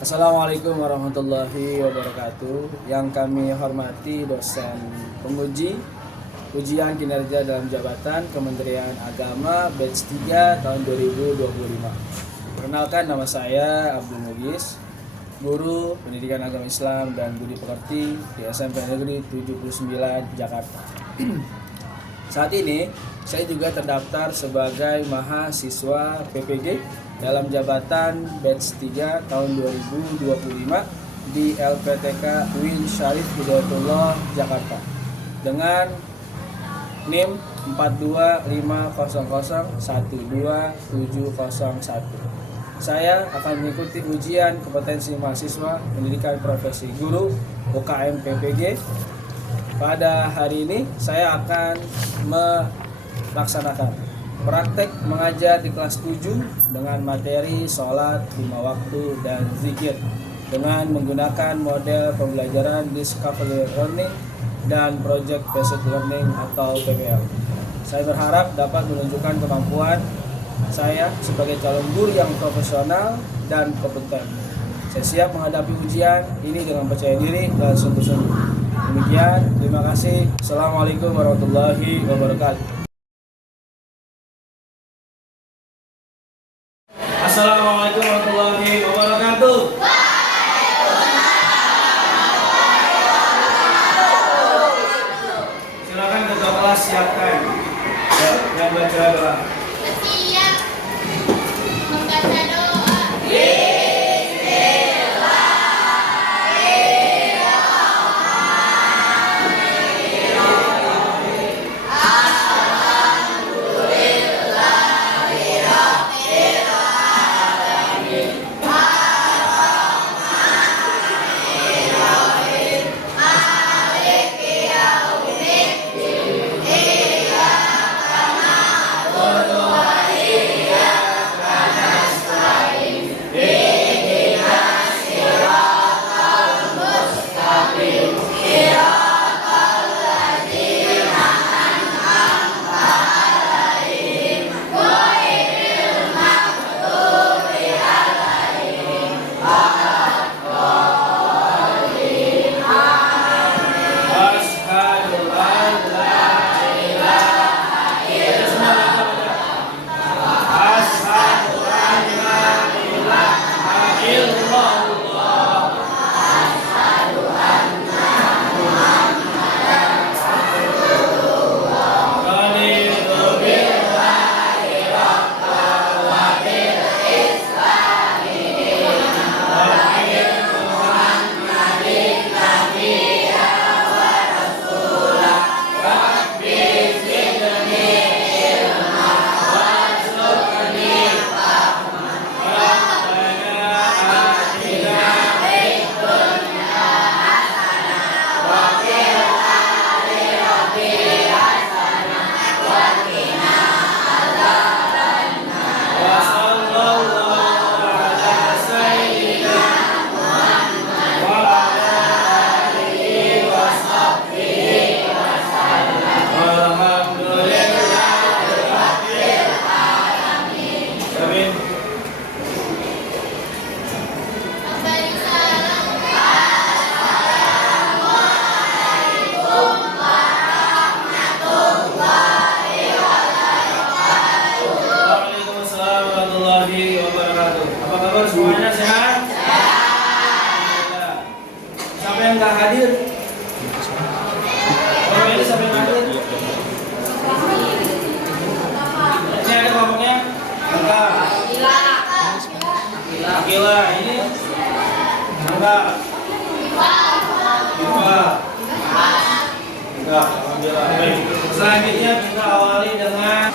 Assalamualaikum warahmatullahi wabarakatuh. Yang kami hormati dosen penguji ujian kinerja dalam jabatan Kementerian Agama batch 3 tahun 2025. Perkenalkan, nama saya Abdul Mugis, guru Pendidikan Agama Islam dan Budi Pekerti di SMP Negeri 79 Jakarta. Saat ini saya juga terdaftar sebagai mahasiswa PPG dalam jabatan batch 3 tahun 2025 di LPTK UIN Syarif Hidayatullah Jakarta dengan NIM 42500127701. Saya akan mengikuti ujian kompetensi mahasiswa pendidikan profesi guru UKM PPG. Pada hari ini saya akan melaksanakan praktek mengajar di kelas 7 dengan materi sholat 5 waktu dan zikir dengan menggunakan model pembelajaran Discovery Learning dan Project Based Learning atau PBL. Saya berharap dapat menunjukkan kemampuan saya sebagai calon guru yang profesional dan kompeten. Saya siap menghadapi ujian ini dengan percaya diri dan sungguh-sungguh. Demikian, terima kasih. Assalamualaikum warahmatullahi wabarakatuh. Assalamualaikum warahmatullahi wabarakatuh. Silakan ketua kelas siapkan. Ya, yang baca doa. Siap membaca doa. Apa kabar semuanya, sehat? Sehat. Siapa yang nggak hadir? Oh, ini siapa yang hadir? Ini ada kelompoknya? Enggak. Akila, ini? Enggak. Enggak, alhamdulillah. Baik. Selanjutnya kita awali dengan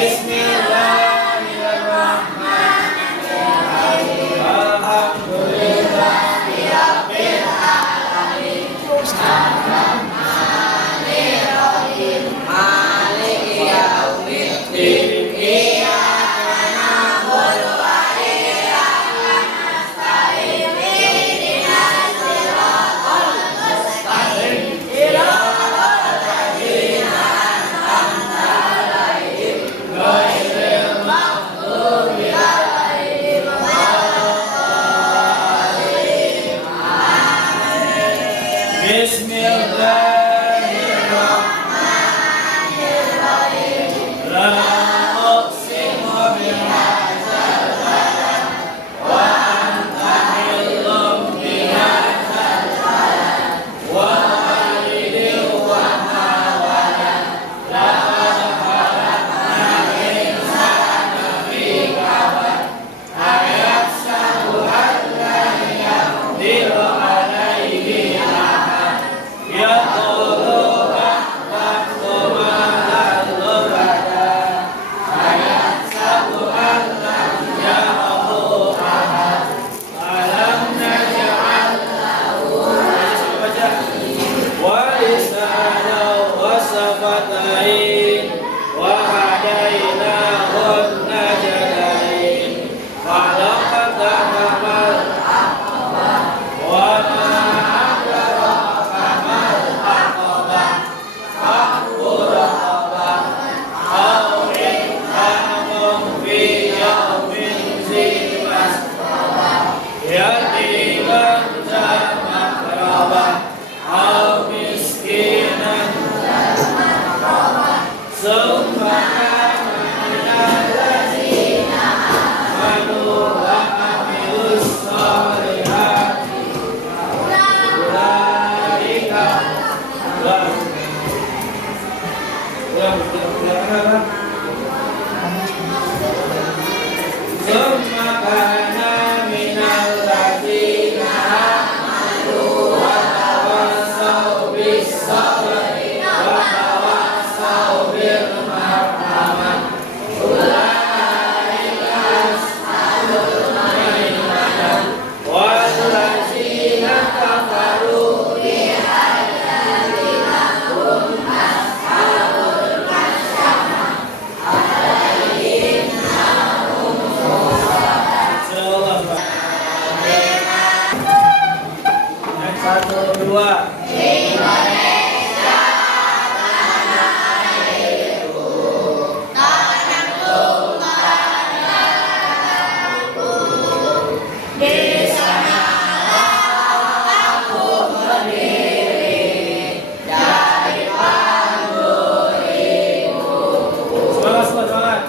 Bismillahirrahmanirrahim. Summa kana minal ladzina amanu wa tawassaw bis sabri wa tawassaw bil marhamah. Ulaika ashabul maimanah wal ladzina kafaru satu dua. Semangat, semangat.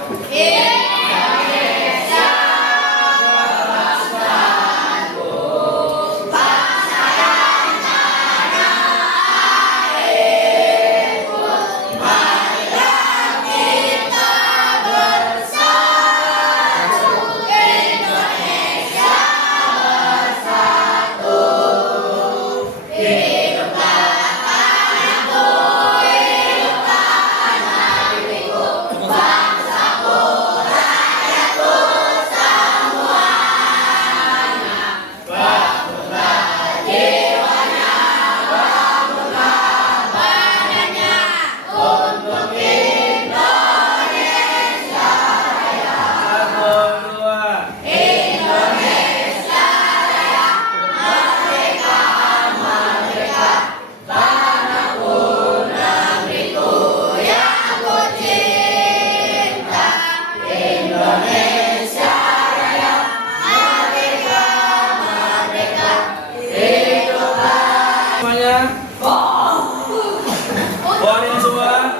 Keluarin semua.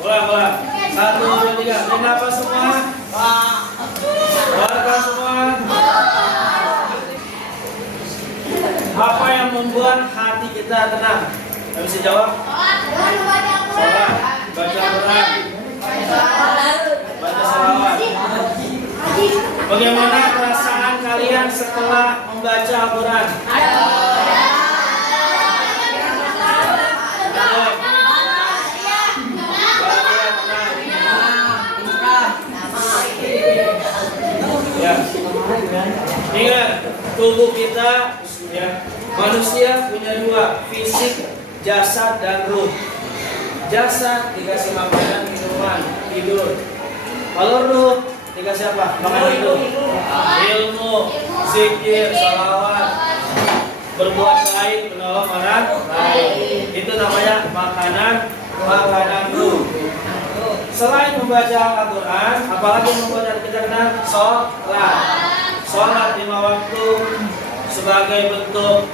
Ulang. 1, 2, 3. Tarik nafas semua. Keluarkan semua. Apa yang membuat hati kita tenang? Yang bisa jawab? Sholat, baca Al-Quran, baca salawat. Bagaimana perasaan kalian setelah membaca Al-Quran? Ya. Ingat, tubuh kita ya, manusia punya dua, fisik, jasad dan ruh. Jasad dikasih makanan, minuman, tidur. Kalau ruh dikasih apa? Makanan itu ilmu, zikir, salawat, berbuat baik, menolong orang lain. Itu namanya makanan ruh. Selain membaca Al-Quran, apalagi yang membuat kita kenal sholat. Sholat 5 waktu sebagai bentuk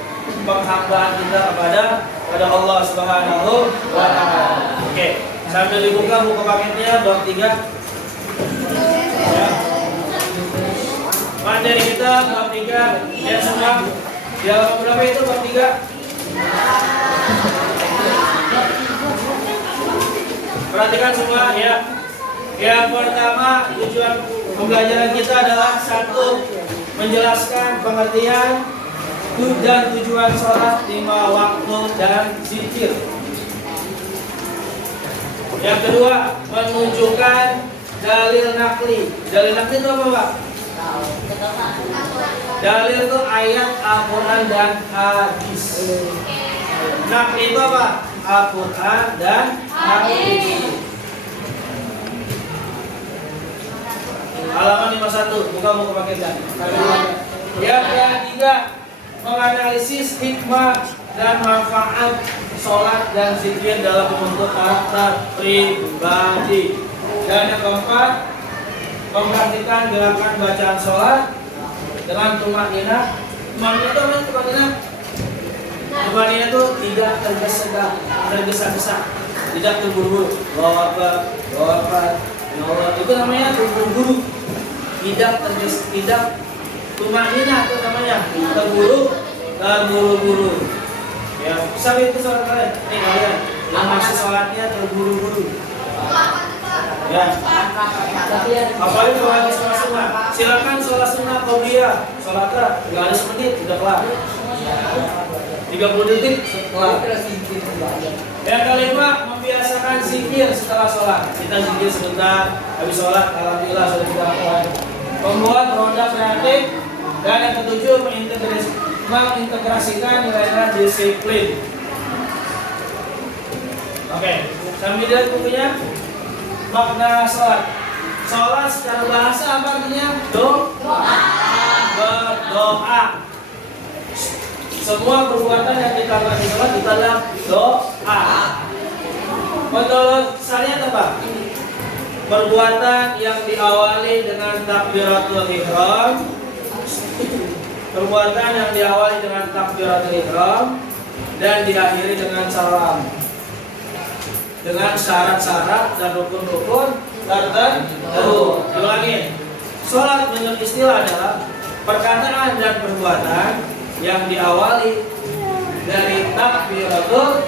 penghambaan kita kepada Allah Subhanahu wa Ta'ala. Oke, sambil dibuka buku paketnya bab 3. Ya. Materi kita bab 3 ya semua. Di halaman berapa itu bab 3? Perhatikan semua ya. Yang pertama, tujuan pembelajaran kita adalah 1. Menjelaskan pengertian dan tujuan sholat 5 waktu dan zikir. Yang kedua, menunjukkan dalil nakli. Dalil nakli itu apa, Pak? Dalil itu ayat Al-Quran dan hadis. Nakli itu apa? Al-Quran dan hadis. Halaman 51, buka buku paketnya. Yang ketiga, menganalisis hikmah dan manfaat sholat dan zikir dalam membentuk karakter pribadi. Dan yang keempat, memperhatikan gerakan bacaan sholat dengan tumanina. Tumanina itu apa? Tumanina itu tidak tergesa-gesa, tidak terburu-buru. Allahu Akbar. Itu namanya terburu-buru. Tidak tumanina itu namanya terburu-buru. Ya, sampai itu sholat kalian. Kalian yang masih sholatnya terburu-buru. Ya. Apalagi kalau lagi sholat sunnah, silakan sholat sunnah qabliyah. Sholatnya nggak ada semenit, udah kelar. 30 detik kelar. Yang kelima, membiasakan zikir setelah sholat. Kita zikir sebentar, habis sholat, alhamdulillah sudah kita lakukan. Membuat ronda kreatif. Dan yang ketujuh, mengintegrasikan nilai-nilai disiplin. Oke, sambil lihat bukunya. Makna sholat. Sholat secara bahasa apa artinya? Berdoa. Semua perbuatan yang kita lakukan di sholat itu adalah doa. Menurut syariat apa? Perbuatan yang diawali dengan takbiratul ihram. Perbuatan yang diawali dengan takbiratul ihram dan diakhiri dengan salam. Dengan syarat-syarat dan rukun-rukun tertentu. Diulangi. Sholat menurut istilah adalah perkataan dan perbuatan yang diawali dari takbiratul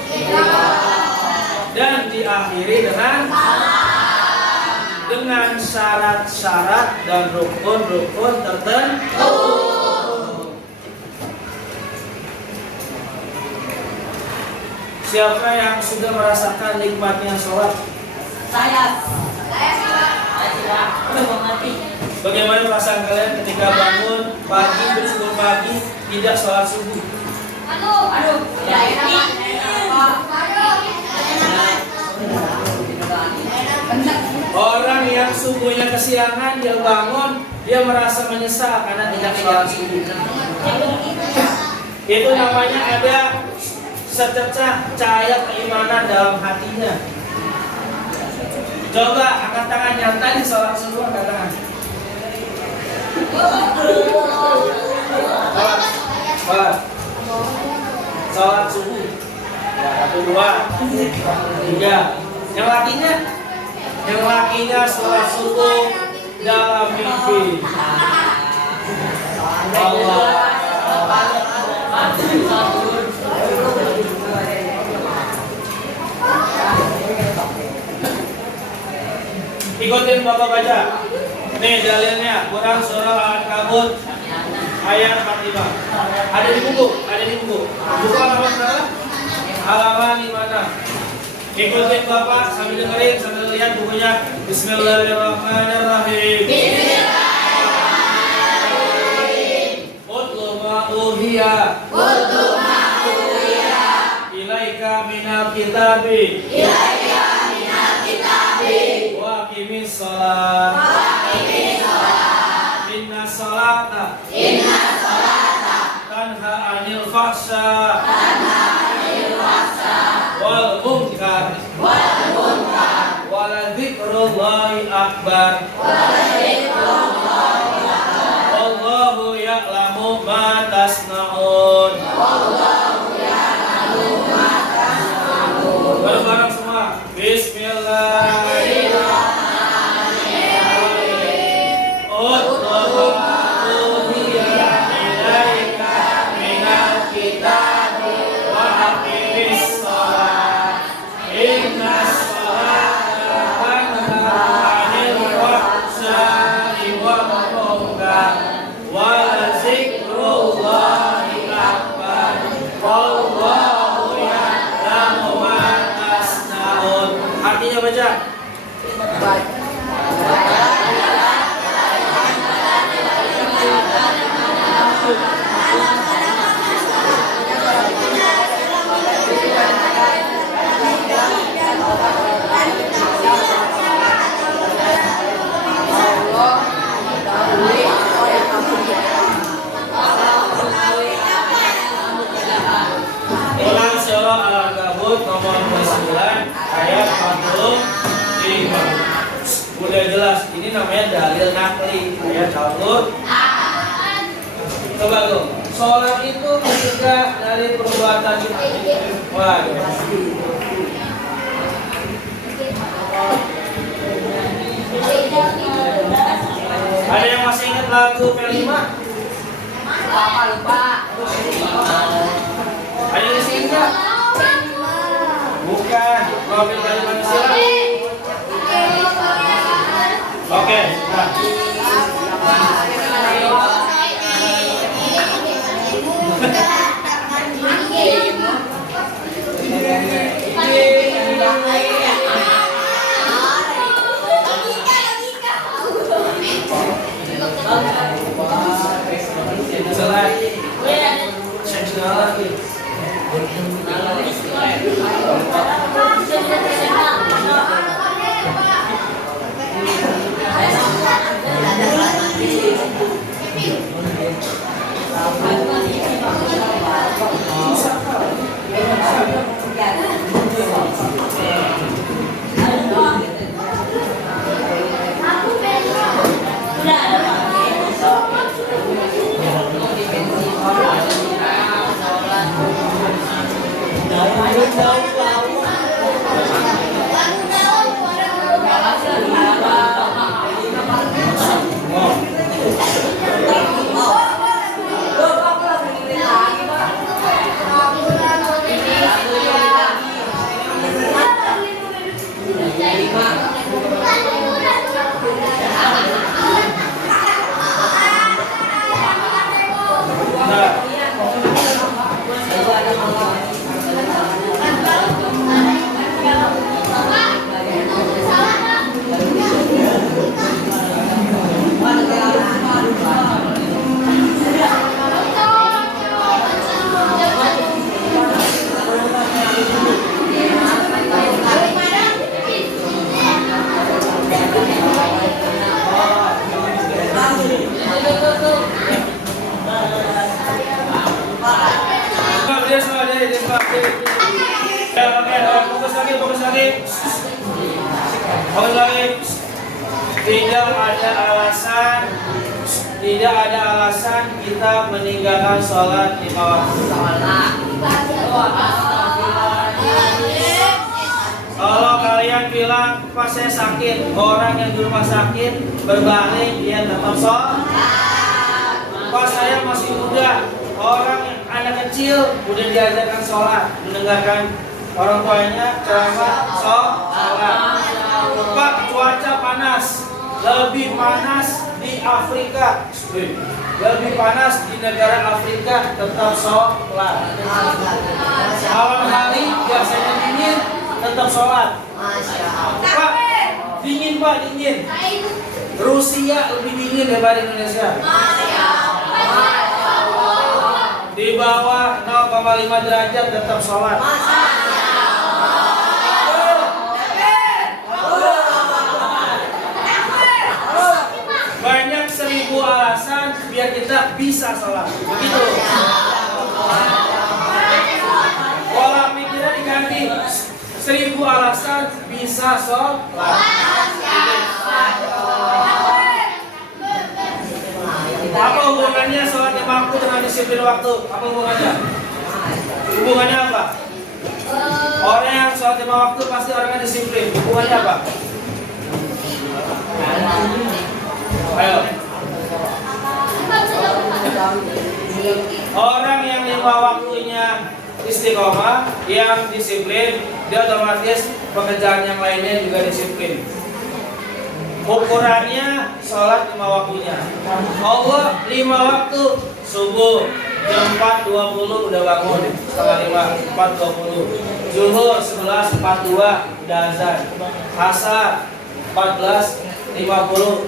dan diakhiri dengan syarat-syarat dan rukun-rukun tertentu. Siapa yang sudah merasakan nikmatnya sholat? Saya. Bagaimana perasaan kalian ketika bangun pagi, bersebelum pagi, tidak sholat subuh? Aduh, tidak enak. Orang yang subuhnya kesiangan, dia bangun, dia merasa menyesal karena tidak sholat subuh. Itu namanya ada secercah cahaya keimanan dalam hatinya. Coba angkat tangan yang tadi sholat subuh, angkat tangan. Sholat subuh. Satu, dua, tiga. Yang lakinya sholat subuh dalam mimpi. Allah. Ikutin Bapak baca. Nih dalilnya, Quran surah Al-Ankabut ayat 45. Ada di buku. Buku halaman berapa? Halaman 56. Ikutin Bapak sambil dengerin, sambil lihat bukunya. Bismillahirrahmanirrahim. Utlu ma'uhiya ilaika minal kitabi wa aqimis sholat. Inna sholata tanha anil fahsya wal munkar wa dzikrullahi akbar. Wallahu ya'lamu ma tasna'un. Bareng-bareng semua. Bismillahirrahmanirrahim. Artinya baca. Ulang surah Al-Ankabut nomor 29 ayat 45. Udah jelas, ini namanya dalil nakli, ayat Al-Qur'an. Coba tuh, sholat itu ketika dari perbuatan itu. Wah, ada yang masih ingat lagu P5? Lupa. Ada yang masih ingat? Bukan, profil dari manusia. Oke. Nah. Fokus lagi. Tidak ada alasan kita meninggalkan sholat 5 waktu. Kalau kalian bilang pas saya sakit, orang yang di rumah sakit berbalik dia tetap sholat. Pas saya masih muda, orang yang anak kecil udah diajarkan sholat, mendengarkan orang tuanya ceramah sholat. Pak, cuaca panas, lebih panas di Afrika, lebih panas di negara Afrika, tetap sholat. Malam hari biasanya dingin, tetap sholat. Pak, dingin Pak, dingin. Rusia lebih dingin daripada Indonesia. Di bawah 0,5 derajat tetap sholat. Banyak 1000 alasan biar kita bisa sholat. Begitu. Pola pikirnya diganti. 1000 alasan bisa sholat. Apa hubungannya sholat 5 waktu dengan disiplin waktu? Apa hubungannya? Hubungannya apa? Orang yang sholat 5 waktu pasti orangnya disiplin. Hubungannya apa? Ayo. Orang yang 5 waktunya istiqomah, yang disiplin, dia otomatis pekerjaan yang lainnya juga disiplin. Ukurannya sholat 5 waktunya. Allah 5 waktu, subuh jam 4.20 udah bangun, setengah 5, 4.20. Zuhur 11.42 udah azan. Asar 14.50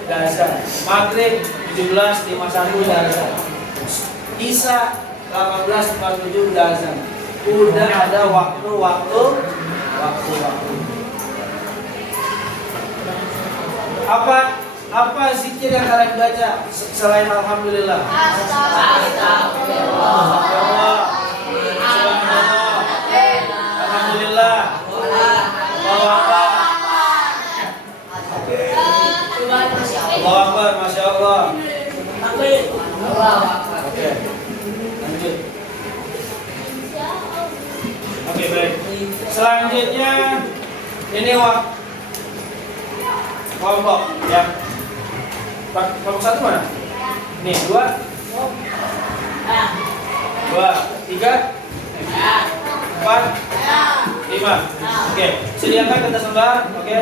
udah azan. Maghrib 17.51 udah azan. Isya 18.47 udah azan. Udah ada waktu-waktu. Apa zikir yang kalian baca selain alhamdulillah? Astagfirullah. Subhanallah. Alhamdulillah. Allahu Akbar. Allahu Akbar, Masya Allah. Oke. Lanjut. Oke, baik. Selanjutnya ini kelompok yang kelompok 1 mana? Nih, 2 3 4 5. Oke, sediakan kertas lembar. Oke.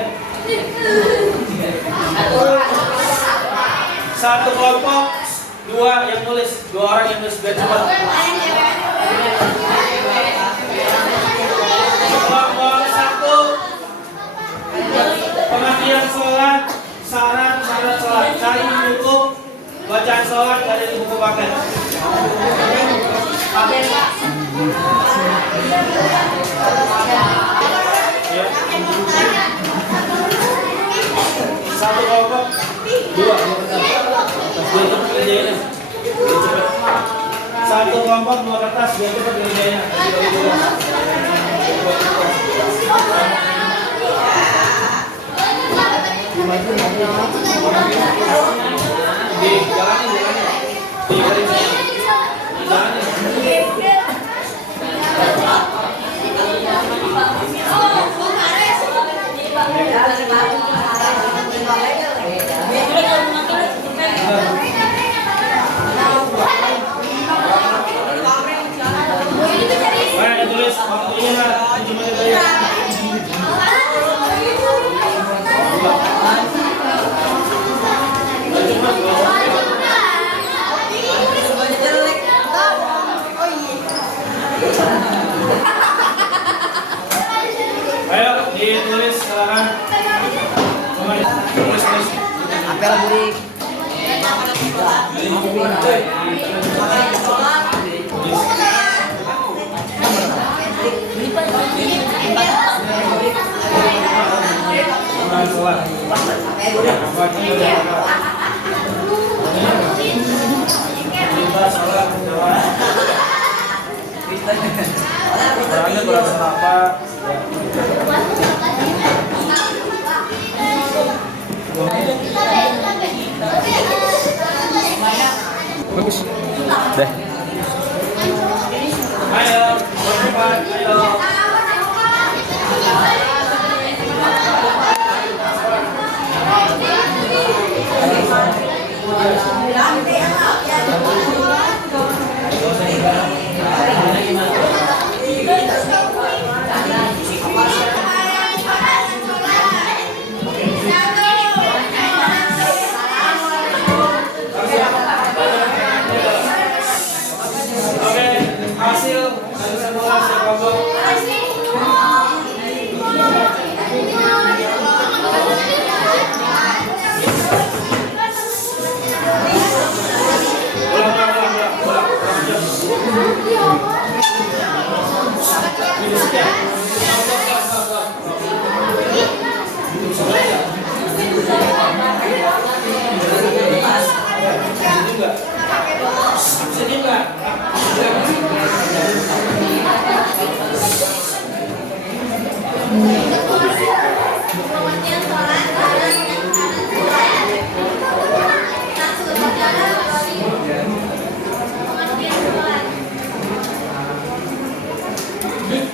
Satu kelompok, dua yang nulis, dua orang yang nulis biar cepat. Kelompok satu, pengertian sholat, syarat sholat. Cari di buku bacaan sholat dari buku paket. Ya. Satu kelompok, dua kerjain. Satu kelompok, dua kertas, biar cepat kerjain. Tulis waktunya 7 menit aja. Ayo ditulis silakan. Tulis. Apel burik. Orangnya berasa apa? Bagus. Deh. Ayo, cepat, ayo. Oke, hasil dari simulasi kelompok.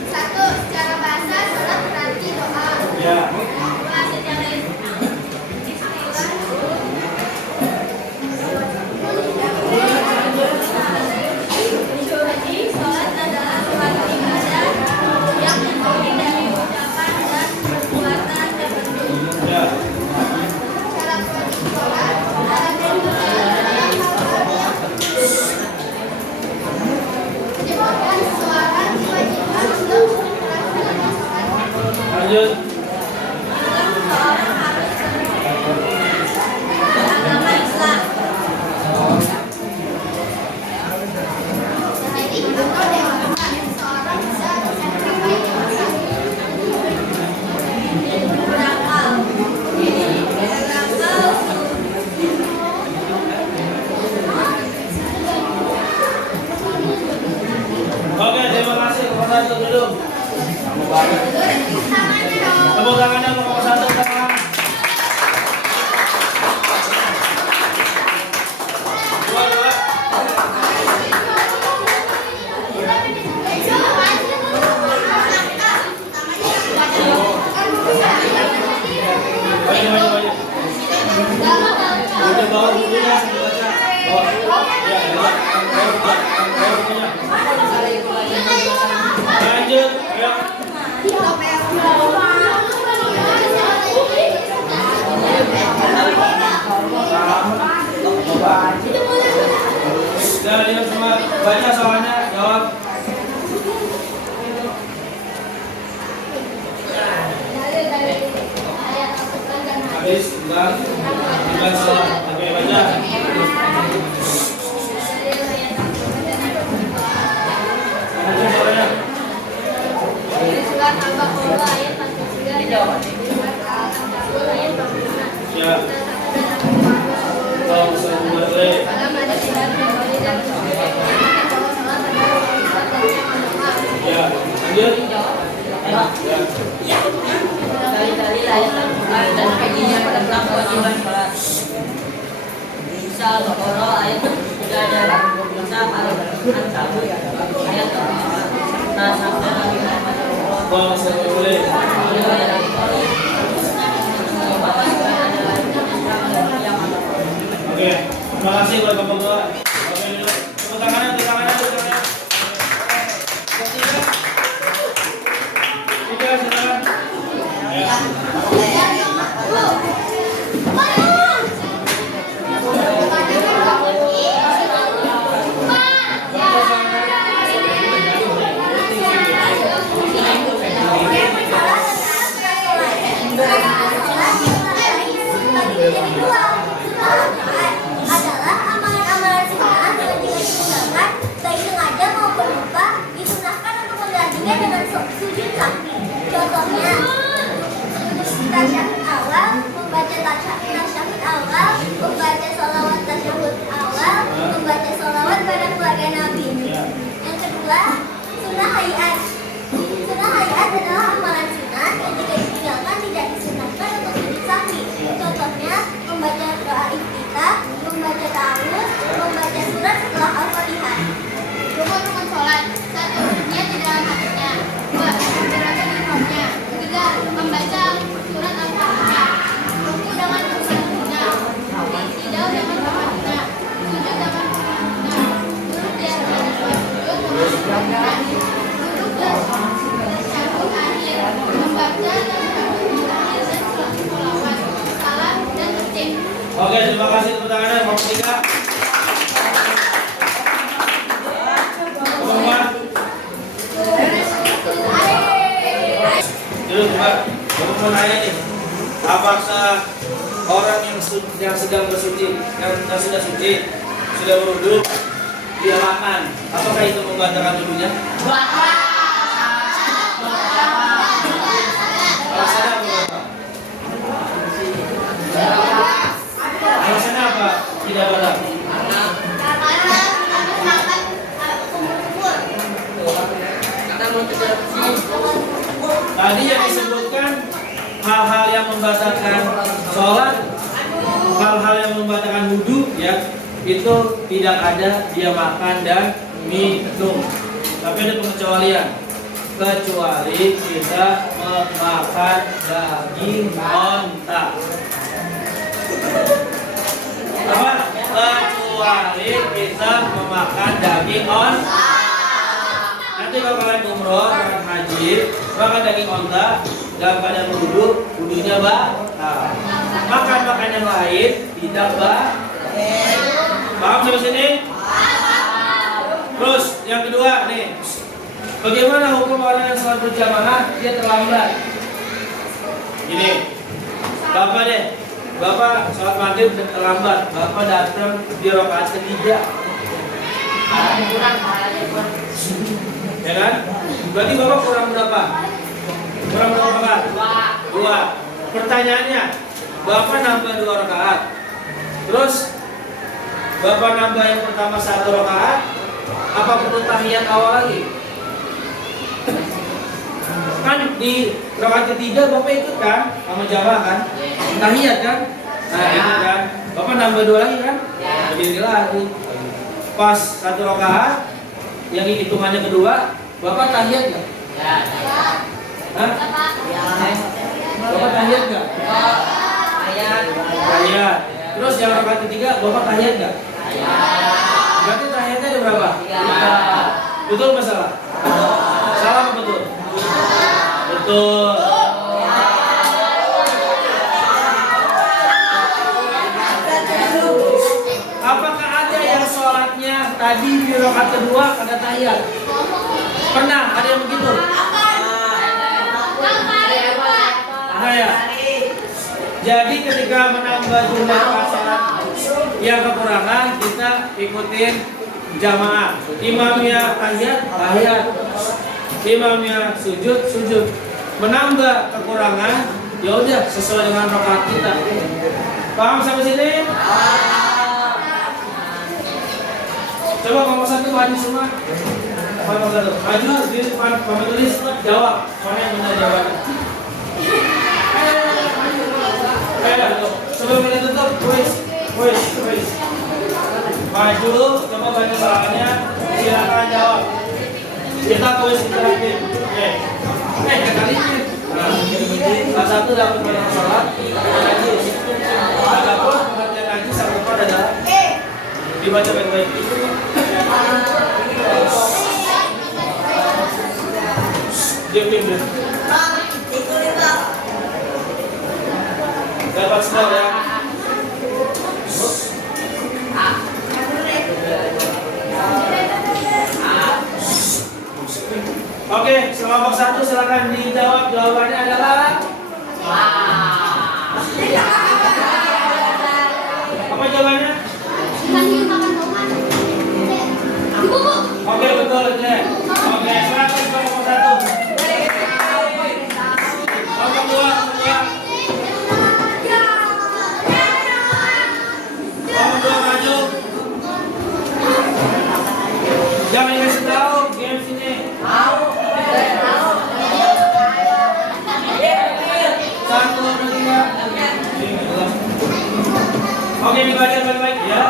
Satu, secara bahasa sholat berarti doa. Ya. Dua, secara jadi sholat adalah suatu ibadah yang terdiri dari ucapan dan perbuatan tertentu. Ya. Cara sholat adalah menyebabkan suara kewajiban untuk melaksanakan sholat. Lanjut. Agama Islam. Jadi atau dewasa seorang bisa sampai dewasa. Berakal. Oke, terima kasih kepada satu dulu. Tepuk tangannya untuk kelompok satu sekarang. Dua. Maju. Udah bawa bukunya sambil baca. Bawa. Ya, bawa bukunya. Lanjut, ayo. Sudah lihat semua, baca soalnya, jawab. Habis, bukan soal. Oke, baca. Baca soalnya. Surat Al-Baqarah ayat 49. Ayat 45. Ya. Kalau misalnya boleh. Malam ada surat yang boleh dan bahwa salat adalah ibadah yang bermanfaat. Ya, lanjut. Ya. Kali-kali ayat Al-Quran dan kajinya pada kewajiban sholat. Isa Al-Baqarah ayat 3 dan Isa Al-Ankabut ayat 4. Nah, sabda Nabi Muhammad Kalau misalnya boleh. Oke, terima kasih buat Bapak Gua. Oke, tepuk tangannya, tepuk tangannya, tepuk tangannya. Tiga, silakan. Ya. Adalah amalan-amalan sunnah yang tidak ditinggalkan baik sengaja maupun lupa, disunahkan untuk menggantinya dengan sujud sahwi. Contohnya, tasyahud awal, membaca tasyahud awal, membaca sholawat tasyahud awal, membaca sholawat pada keluarga Nabi. Yang kedua, sunnah hayat. Sunnah hayat adalah amalan sunnah yang jika ditinggalkan tidak disunahkan untuk sujud sahwi. Contohnya, membaca doa iftitah, membaca ta'awudz, membaca surat setelah Al-Fatihah. Rukun-rukun sholat. 1. Niat di dalam hatinya. 2. Memberatkan imamnya. 3. Membaca surat Al-Fatihah. Ruku dengan kebenarannya. Tidak dengan kebenarannya. Sujud dengan kebenarannya. Duduk di atas sujud. Duduk dan tasyahud akhir. Membaca dan akhir dan sholawat. Salam dan tertib. Oke, terima kasih tepuk tangannya, Bapak Tiga. Bapak. Duduk, Pak. Bapak mau nanya nih, apakah orang yang sedang bersuci, yang sudah suci, sudah berwudu, dia makan, apakah itu membatalkan wudunya? Alasannya apa? Alasannya apa? Tidak batal. Tadi yang disebutkan hal-hal yang membatalkan sholat, hal-hal yang membatalkan wudhu, ya itu tidak ada dia makan dan minum. Tapi ada pengecualian, kecuali kita memakan daging onta. Apa? Kecuali kita memakan daging onta. Nanti kalau kalian umroh, kalian haji, makan daging onta dalam keadaan wudhu, wudhunya batal. Makan yang lain tidak batal. Paham sampai sini? Terus yang kedua nih, bagaimana hukum orang yang sholat berjamaah dia terlambat? Gini, Bapak deh, Bapak sholat maghrib terlambat, Bapak datang di rakaat ketiga. Ya kan? Berarti Bapak kurang berapa? Kurang berapa rakaat? 2. Pertanyaannya, Bapak nambah 2 rakaat. Terus Bapak nambah yang pertama 1 rakaat, apa perlu tahiyat awal lagi? Kan di rakaat ketiga Bapak ikut kan sama jamaah kan? Tahiyat kan? Nah, itu kan. Bapak nambah 2 lagi kan? Berdiri lagi. Pas 1 rakaat yang hitungannya kedua, Bapak tahiyat enggak? Ya. Hah? Bapak tahiyat enggak? Tahiyat. Terus yang rakaat ketiga Bapak tahiyat enggak? Berarti tahiyatnya ada berapa? 3. Betul apa salah? Salah apa betul? Betul. Apa tadi di rakaat kedua ada tahiyat? Pernah? Ada yang begitu? Ada ya? Jadi ketika menambah jumlah rakaat yang kekurangan, kita ikutin jamaah. Imamnya tahiyat, tahiyat. Imamnya sujud, sujud. Menambah kekurangan, ya udah sesuai dengan rakaat kita. Paham sampai sini? Coba nomor satu maju semua. Nomor satu maju di depan tulis jawab. Mana yang benar jawabannya? Sebelum kita tutup, quiz. Maju, coba baca soalnya, silakan jawab. Kita quiz interaktif. Oke. Kali ini. Salah satu dapat banyak salah, lagi. Adapun baca lagi satu part adalah dibaca baik-baik. Diam. Dapat semua ya. Oke, kelompok satu silakan dijawab. Jawabannya adalah apa jawabannya? Oke, betul ya. Oke, silakan kelompok satu. Kelompok dua. Kelompok dua maju. Jangan dikasih tahu game sini. Satu, dua, tiga. Oke, dibaca baik-baik ya.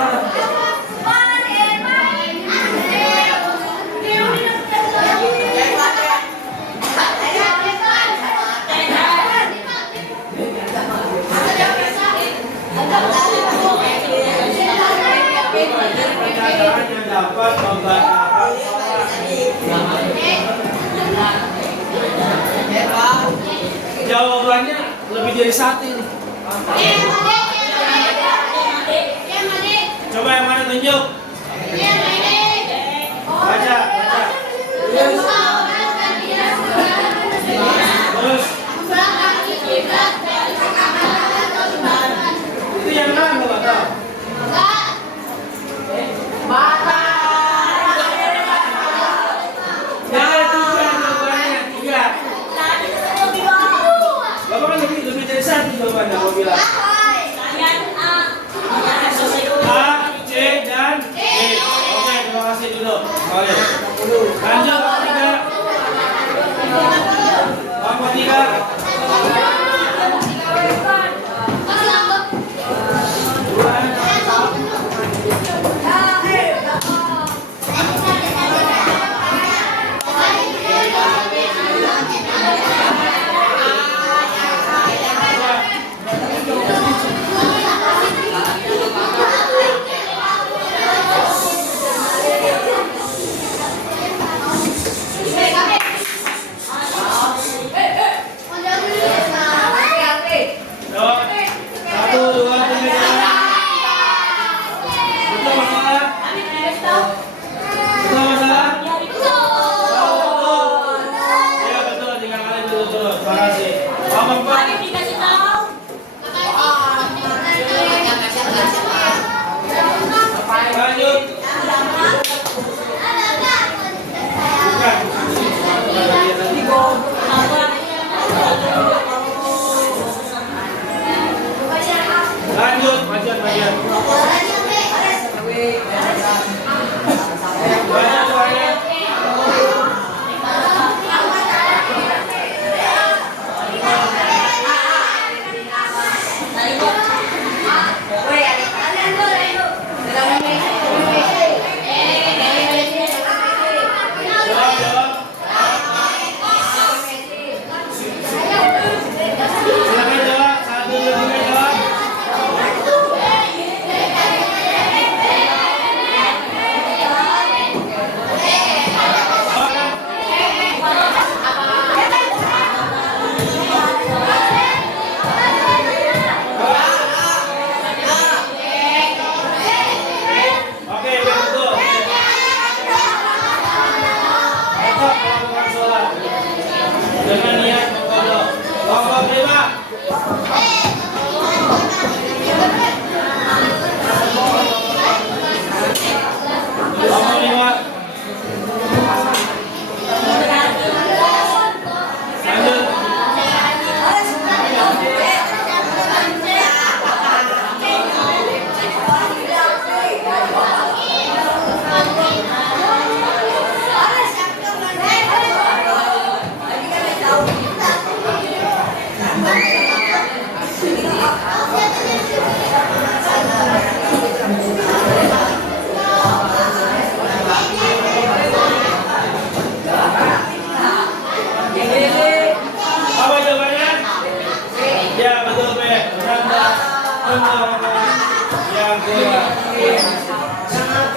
Yang dapat membatalkan jawabannya lebih dari satu ini. Coba yang mana tunjuk? Baca. Terus. Itu yang mana nggak tahu? Bapak kan lebih dari satu jawabannya, Bapak bilang. A, C, dan D. Oke, terima kasih dulu. Oke. Lanjut, Bapak tiga.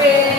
Amin.